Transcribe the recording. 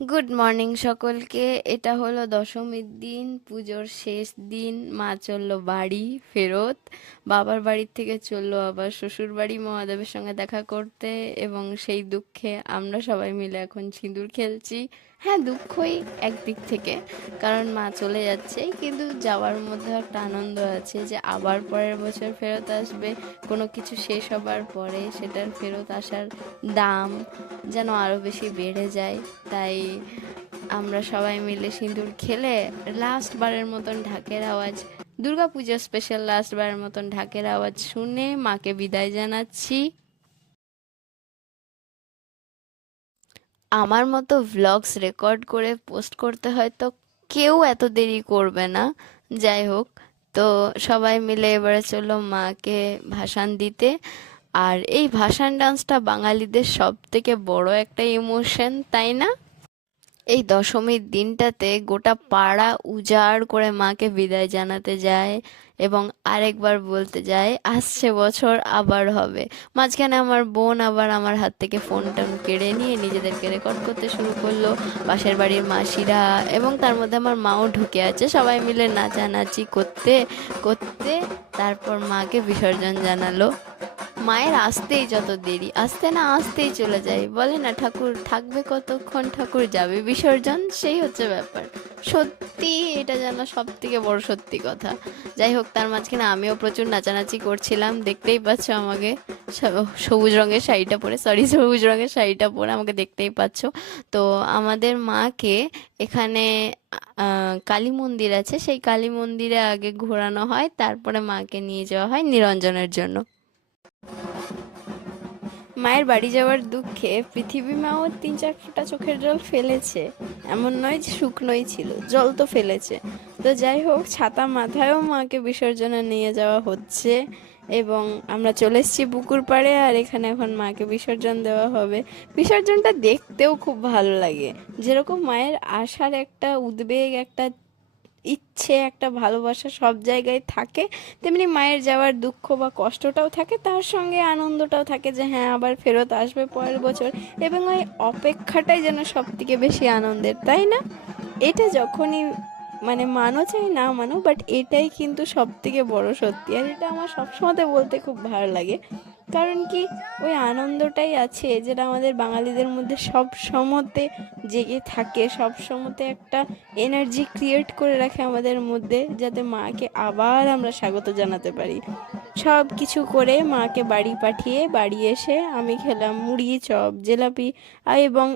Good morning সকলকে। এটা হলো দশমীর দিন, পুজোর শেষ দিন। মা চললো বাড়ি ফেরত, বাবার বাড়ির থেকে চললো আবার শ্বশুর বাড়ি মহাদেবের সঙ্গে দেখা করতে। এবং সেই দুঃখে আমরা সবাই মিলে এখন সিঁদুর খেলছি। হ্যাঁ, দুঃখই একদিক থেকে, কারণ মা চলে যাচ্ছে, কিন্তু যাওয়ার মধ্যে একটা আনন্দ আছে যে আবার পরের বছর ফেরত আসবে। কোনো কিছু শেষ হবার পরে সেটার ফেরত আসার দাম যেন আরো বেশি বেড়ে যায়। তাই আমরা সবাই মিলে সিঁদুর খেলে লাস্ট বারের মতন ঢাকের আওয়াজ, দুর্গাপূজার স্পেশাল লাস্ট বারের মতন ঢাকের আওয়াজ শুনে মাকে বিদায় জানাচ্ছি। আমার মতো ভ্লগস রেকর্ড করে পোস্ট করতে হয়তো কেউ এত দেরি করবে না। যাই হোক, তো সবাই মিলে এবারে চলো মাকে ভাসান দিতে। আর এই ভাসান ডান্সটা বাঙালিদের সব থেকে বড় একটা ইমোশন, তাই না? এই দশমীর দিনটাতে গোটা পাড়া উজাড় করে মাকে বিদায় জানাতে যায় এবং আরেকবার বলতে যায় আসছে বছর আবার হবে। মাঝখানে আমার বোন আবার আমার হাত থেকে ফোন টোন কেড়ে নিয়ে নিজেদেরকে রেকর্ড করতে শুরু করলো, পাশের বাড়ির মাসিরা এবং তার মধ্যে আমার মাও ঢুকে আছে, সবাই মিলে নাচানাচি করতে করতে তারপর মাকে বিসর্জন জানালো। মায়ের আসতেই যত দেরি, আসতে না আসতেই চলে যায়, বলে না ঠাকুর থাকবে কতক্ষণ, ঠাকুর যাবে বিসর্জন, সেই হচ্ছে ব্যাপার। সত্যি এটা যেন সব থেকে বড় সত্যি কথা। যাই হোক, তার মাঝখানে আমিও প্রচুর নাচানাচি করছিলাম, দেখতেই পাচ্ছ আমাকে। সবুজ রঙের শাড়িটা পরে, সরি, সবুজ রঙের শাড়িটা পরে আমাকে দেখতেই পাচ্ছ। তো আমাদের মাকে এখানে কালী মন্দির আছে, সেই কালী মন্দিরে আগে ঘোরানো হয়, তারপরে মাকে নিয়ে যাওয়া হয় নিরঞ্জনের জন্য। মায়ের বাড়ি যাওয়ার দুঃখে পৃথিবী মাও 3-4 ফোঁটা চোখের জল ফেলেছে। এমন নয় যে শুকনোই ছিল, জল তো ফেলেছে। তো যাই হোক, ছাতা মাথায়ও মাকে বিসর্জনে নিয়ে যাওয়া হচ্ছে এবং আমরা চলে এসেছি পুকুর পাড়ে, আর এখানে এখন মাকে বিসর্জন দেওয়া হবে। বিসর্জনটা দেখতেও খুব ভালো লাগে। যেরকম মায়ের আসার একটা উদ্বেগ, একটা ইচ্ছে, একটা ভালোবাসা সব জায়গায় থাকে, তেমনি মায়ের যাওয়ার দুঃখ বা কষ্টটাও থাকে, তার সঙ্গে আনন্দটাও থাকে যে হ্যাঁ আবার ফেরত আসবে পরের বছর। এবং ওই অপেক্ষাটাই যেন সব থেকে বেশি আনন্দের, তাই না? এটা যখনই মানে মানো চাই না মানো, বাট এটাই কিন্তু সব থেকে বড় সত্যি, আর এটা আমার সবসময়তে বলতে খুব ভালো লাগে। কারণ কি, ওই আনন্দটাই আছে যেটা আমাদের বাঙালিদের মধ্যে সব সময়তে জেগে থাকে, সব সময়তে একটা এনার্জি ক্রিয়েট করে রাখে আমাদের মধ্যে, যাতে মাকে আবার আমরা স্বাগত জানাতে পারি। সব কিছু করে মাকে বাড়ি পাঠিয়ে বাড়ি এসে আমি খেলাম মুড়ি, চপ, জিলাপি এবং